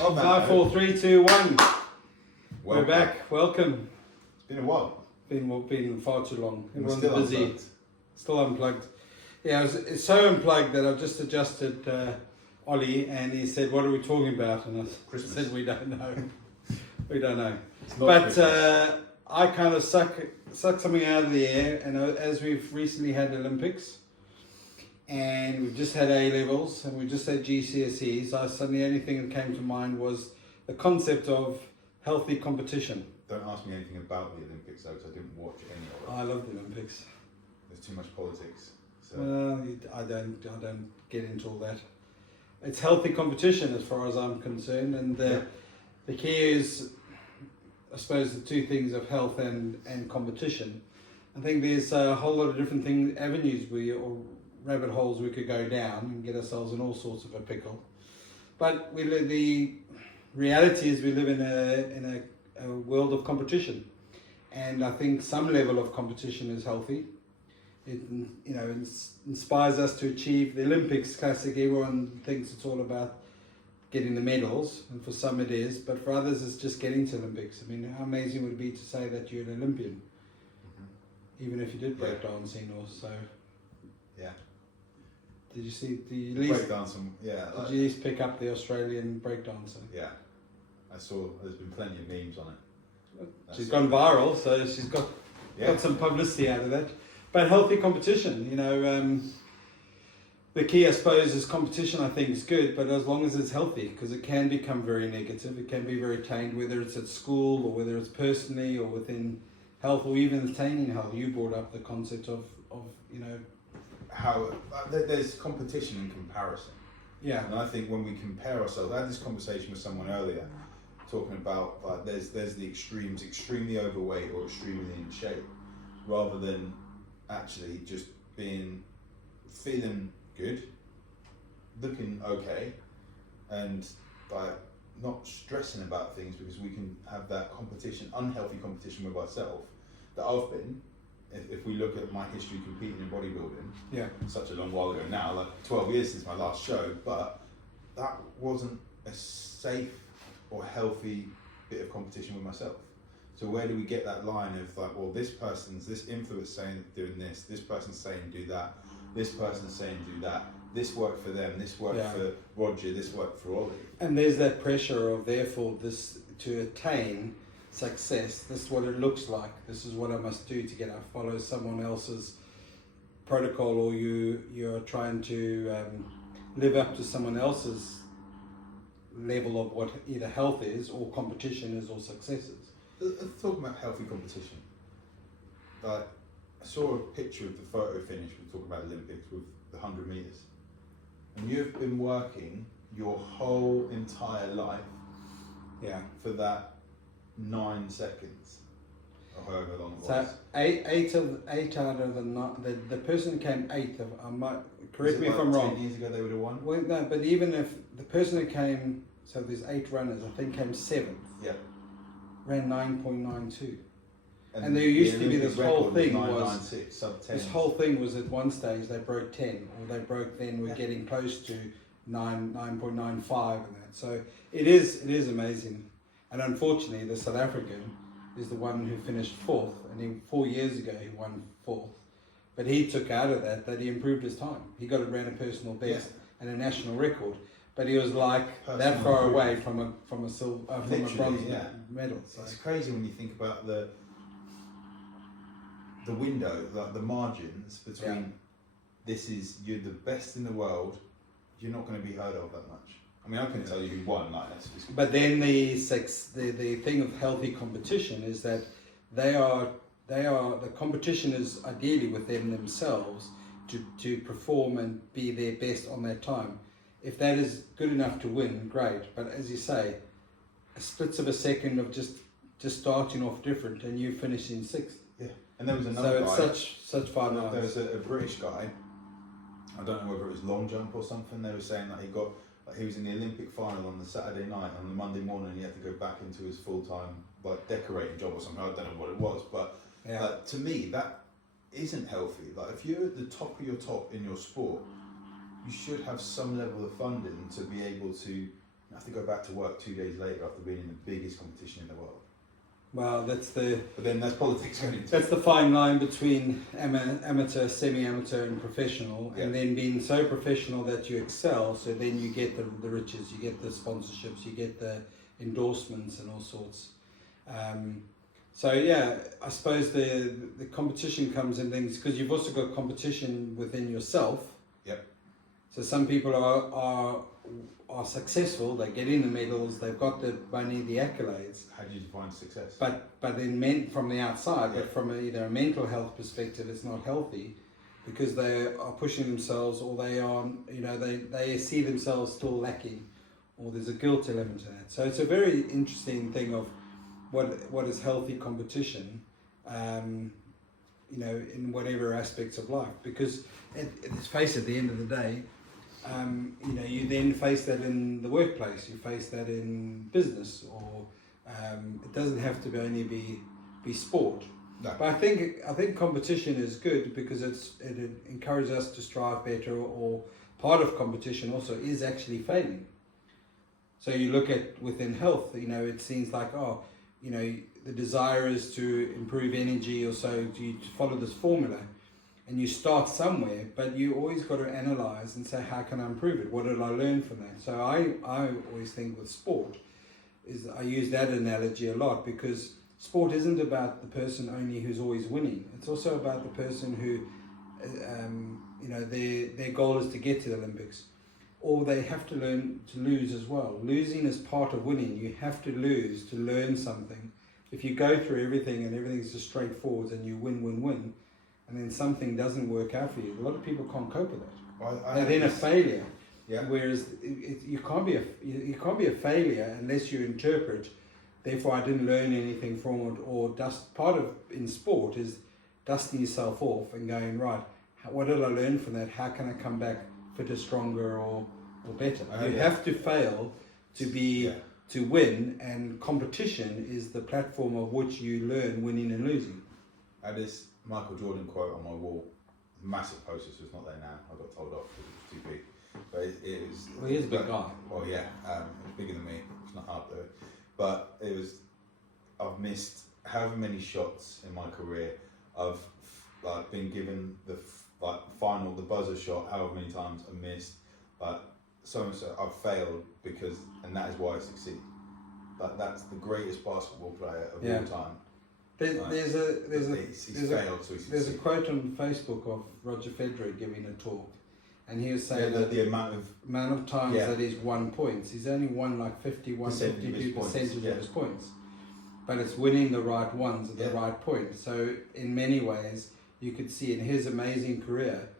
On that 5, 4, 3, 2, 1. We're back. Welcome. It's been a while. Been far too long. Everyone's still busy. Unplugged. Still unplugged. Yeah, it's so unplugged that I've just adjusted Ollie, and he said, "What are we talking about?" And I said, "We don't know. We don't know." But I kind of suck something out of the air, and as we've recently had Olympics, and we've just had A levels, and we just had GCSEs, suddenly only thing that came to mind was the concept of healthy competition. Don't ask me anything about the Olympics though, because I didn't watch any of it. I love the Olympics. There's too much politics. So. I don't get into all that. It's healthy competition as far as I'm concerned, and the key is, I suppose, the two things of health and competition. I think there's a whole lot of different avenues or rabbit holes we could go down and get ourselves in all sorts of a pickle. But the reality is we live in a world of competition, and I think some level of competition is healthy. It inspires us to achieve the Olympics. Classic, everyone thinks it's all about getting the medals, and for some it is, but for others it's just getting to Olympics. I mean, how amazing would it be to say that you're an Olympian, even if you did breakdancing or so. Yeah. Did you see the breakdancing? Yeah. Did you at least pick up the Australian breakdancer? Yeah, I saw. There's been plenty of memes on it. She's gone viral, so she's got some publicity out of that. But healthy competition, the key, I suppose, is competition. I think is good, but as long as it's healthy, because it can become very negative. It can be very tainted, whether it's at school or whether it's personally or within health or even attaining health. You brought up the concept of how there's competition and comparison. Yeah. And I think when we compare ourselves, I had this conversation with someone earlier, talking about there's the extremes, extremely overweight or extremely in shape, rather than actually just feeling good, looking okay, and not stressing about things, because we can have that unhealthy competition with ourselves that I've been. If we look at my history competing in bodybuilding, such a long while ago now, like 12 years since my last show, but that wasn't a safe or healthy bit of competition with myself. So where do we get that line of this influencer saying doing this person's saying do that, this person's saying do that, this worked for them, this worked for Roger, this worked for Ollie. And there's that pressure of, therefore, this to attain success, this is what it looks like, this is what I must do to follow someone else's protocol, or you're trying to live up to someone else's level of what either health is or competition is or success is. Talking about healthy competition, I saw a picture of the photo finish. We're talking about Olympics with the 100 meters, and you've been working your whole entire life, for that 9 seconds, or however long it was. So eight out of the person who came eighth. Correct me if I'm wrong. 10 years ago they would have won. Well, no, but even if the person who came, so there's 8 runners, I think came 7th. Yeah. Ran 9.92, and there used to be this whole thing this whole thing was at one stage they broke 10, or they broke we're getting close to 9.95 and that. So it is amazing, and unfortunately the South African is the one who finished 4th, and 4 years ago he won 4th, but he took out of that he improved his time. He ran a personal best and a national record. But he was that far away from a bronze medal. So. It's crazy when you think about the window, the margins between you're the best in the world, you're not going to be heard of that much. I mean, I can tell you who won, But then the thing of healthy competition is that the competition is ideally within themselves to perform and be their best on their time. If that is good enough to win, great. But as you say, a splits of a second of just starting off different, and you finishing 6th. Yeah, and there was another guy. So it's such fine lines. There was a British guy. I don't know whether it was long jump or something. They were saying that he was in the Olympic final on the Saturday night, and on the Monday morning he had to go back into his full-time decorating job or something. I don't know what it was, but to me that isn't healthy. If you're at the top of your top in your sport, you should have some level of funding to be able to I have to go back to work 2 days later after being in the biggest competition in the world. Well, But then that's politics going into that's the fine line between amateur, semi-amateur, and professional, Yeah. and then being so professional that you excel. So then you get the riches, you get the sponsorships, you get the endorsements, and all sorts. So yeah, I suppose the competition comes in things because you've also got competition within yourself. Yep. So some people are successful, they get in the medals, they've got the money, the accolades. How do you define success? But then from the outside, Yeah. but from either a mental health perspective, it's not healthy because they are pushing themselves, or they are, they see themselves still lacking, or there's a guilt element to that. So it's a very interesting thing of what is healthy competition, in whatever aspects of life. Because let's face it, at the end of the day, you then face that in the workplace, you face that in business, or it doesn't have to only be sport. No. But I think competition is good because it encourages us to strive better, or part of competition also is actually failing. So you look at within health, it seems like, the desire is to improve energy, or so to follow this formula. And you start somewhere, but you always got to analyze and say, how can I improve it? What did I learn from that? So I always think with sport, I use that analogy a lot, because sport isn't about the person only who's always winning. It's also about the person who, their goal is to get to the Olympics, or they have to learn to lose as well. Losing is part of winning. You have to lose to learn something. If you go through everything and everything's just straightforward and you win, and then something doesn't work out for you, a lot of people can't cope with that. They're then a failure. Yeah. Whereas you can't be a failure unless you interpret, therefore I didn't learn anything from it, or part of in sport is dusting yourself off and going, right, what did I learn from that? How can I come back fitter, stronger, or better? You have to fail to win, and competition is the platform of which you learn winning and losing. I had this Michael Jordan quote on my wall, massive poster, so it's not there now. I got told off because it was too big. But it was. Well, he's a big guy. Well, yeah, it's bigger than me. It's not up there, but it was. I've missed however many shots in my career. I've been given the final, the buzzer shot, however many times I missed. So and so I've failed because, and that is why I succeed. That's the greatest basketball player of all time. There's a quote on Facebook of Roger Federer giving a talk, and he was saying that the amount of times that he's won points, he's only won like 52% of his points, but it's winning the right ones at the right point. So in many ways, you could see in his amazing career,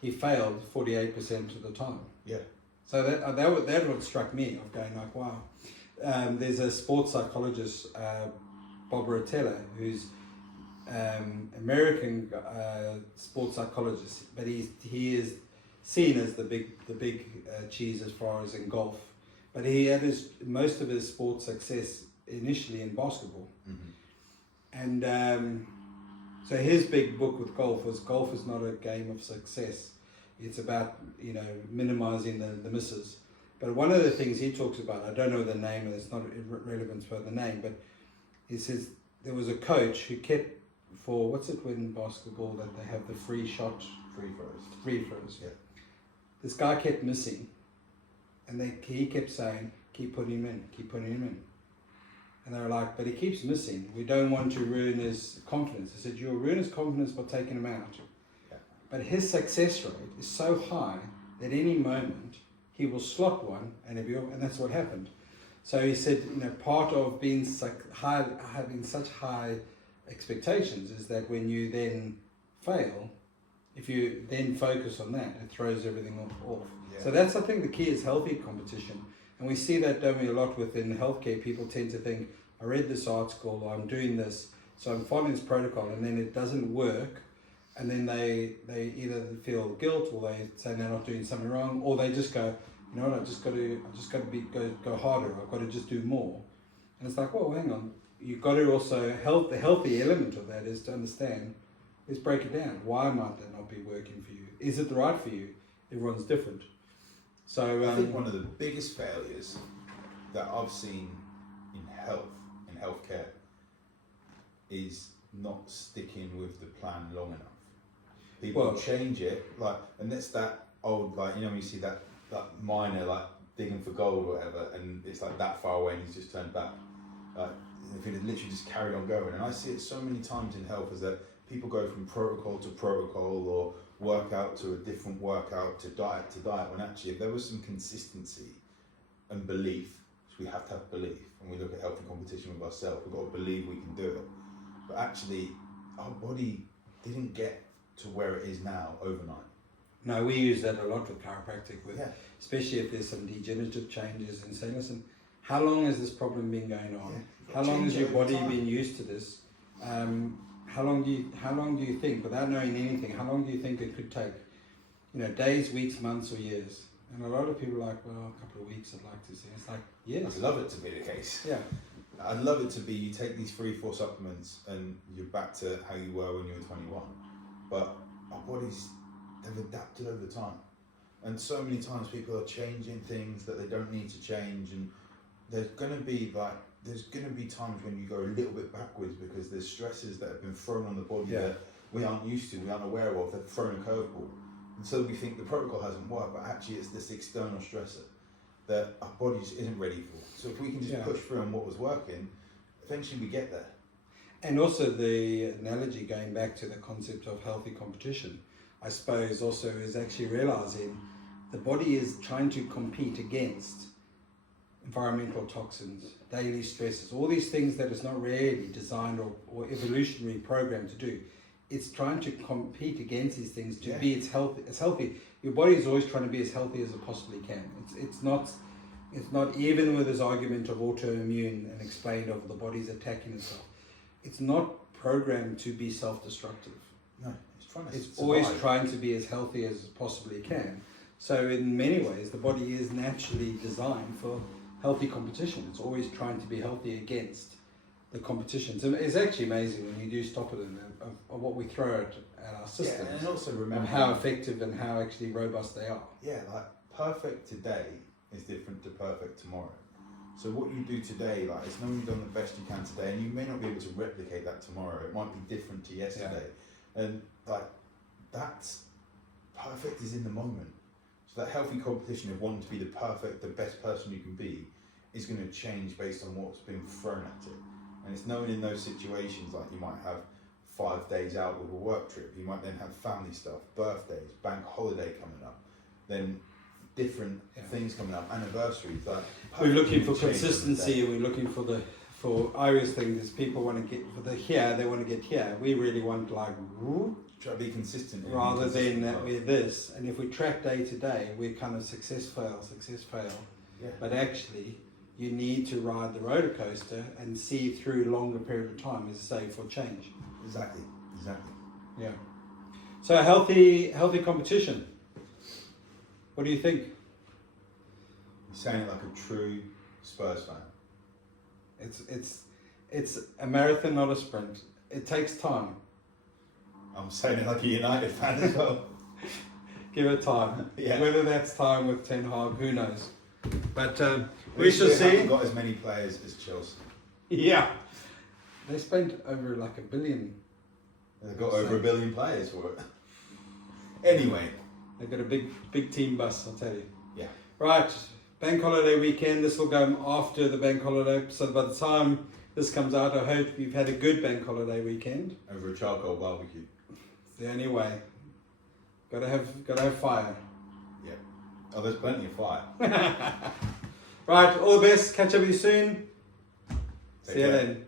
he failed 48% of the time. Yeah. So that what struck me of going like, wow. There's a sports psychologist, Bob Rotella, who's American sports psychologist, but he is seen as the big cheese as far as in golf. But he had most of his sports success initially in basketball, and so his big book with golf is not a game of success. It's about minimizing the misses. But one of the things he talks about, I don't know the name, and it's not relevant for the name, but he says there was a coach who kept, for what's it when basketball that they have the free throws. Yeah. This guy kept missing, and he kept saying, keep putting him in. And they were like, but he keeps missing. We don't want to ruin his confidence. I said, you'll ruin his confidence by taking him out. Yeah. But his success rate is so high that any moment he will slot one, and that's what happened. So he said, part of being having such high expectations is that when you then fail, if you then focus on that, it throws everything off. Yeah. So that's, I think, the key is healthy competition. And we see that, don't we, a lot within healthcare. People tend to think, I read this article, or I'm doing this, so I'm following this protocol, and then it doesn't work. And then they either feel guilt, or they say they're not doing something wrong, or they just go, you know what, I just got to go harder. I've got to just do more. And it's like, well, hang on. You've got to also the healthy element of that is to understand. Let's break it down. Why might that not be working for you? Is it right for you? Everyone's different. So I think one of the biggest failures that I've seen in healthcare, is not sticking with the plan long enough. People change it, and that's that old, you see that miner digging for gold or whatever, and it's that far away and he's just turned back. If it had literally just carried on going, and I see it so many times in health, is that people go from protocol to protocol, or workout to a different workout, to diet, when actually if there was some consistency and belief, because we have to have belief, and we look at healthy competition with ourselves, we've got to believe we can do it. But actually, our body didn't get to where it is now overnight. No, we use that a lot with chiropractic, especially if there's some degenerative changes, and say, listen, how long has this problem been going on? How long has your body been used to this? How long do you think, without knowing anything, how long do you think it could take? Days, weeks, months, or years? And a lot of people are like, well, a couple of weeks I'd like to see. It's like, years. I'd love it to be the case. Yeah. I'd love it to be you take these 3-4 supplements and you're back to how you were when you were 21. But our bodies, they've adapted over time. And so many times people are changing things that they don't need to change, and there's going to be times when you go a little bit backwards because there's stresses that have been thrown on the body that we aren't used to, we aren't aware of, they've thrown a curveball. And so we think the protocol hasn't worked, but actually it's this external stressor that our body just isn't ready for. So if we can just push through on what was working, eventually we get there. And also the analogy going back to the concept of healthy competition, I suppose also is actually realizing the body is trying to compete against environmental toxins, daily stresses, all these things that it's not really designed or evolutionary programmed to do. It's trying to compete against these things to be as healthy. Your body is always trying to be as healthy as it possibly can. It's not even with this argument of autoimmune and explained of the body's attacking itself. It's not programmed to be self-destructive. No, it's always trying to be as healthy as it possibly can. So in many ways, the body is naturally designed for healthy competition. It's always trying to be healthy against the competition. So it's actually amazing when you do stop it of what we throw at our systems. And also remember how effective and how actually robust they are. Yeah, perfect today is different to perfect tomorrow. So what you do today, it's knowing you've done the best you can today, and you may not be able to replicate that tomorrow. It might be different to yesterday. And that's perfect is in the moment. So that healthy competition of wanting to be the best person you can be is going to change based on what's been thrown at it. And it's knowing in those situations, you might have 5 days out with a work trip, you might then have family stuff, birthdays, bank holiday coming up, then different things coming up, anniversaries. We're looking for consistency, we're looking for I always think is people want to get for the here, they want to get here. We really want try to be consistent. Rather than that we're this. And if we track day to day, we're kind of success fail. Yeah. But actually, you need to ride the roller coaster and see through a longer period of time, as I say, for change. Exactly. Yeah. So healthy competition. What do you think? You're saying it like a true Spurs fan. It's a marathon, not a sprint. It takes time. I'm saying it like a United fan as well. Give it time. Yeah. Whether that's time with Ten Hag, who knows? But we shall see. Haven't got as many players as Chelsea. Yeah. They spent over $1 billion. They've got over 1 billion players for it. Anyway. They've got a big team bus, I'll tell you. Yeah. Right. Bank holiday weekend. This will go after the bank holiday. So by the time this comes out, I hope you've had a good bank holiday weekend. Over a charcoal barbecue. It's the only way. Gotta have fire. Yeah. Oh, there's plenty of fire. Right, all the best. Catch up with you soon. Take See you care. then.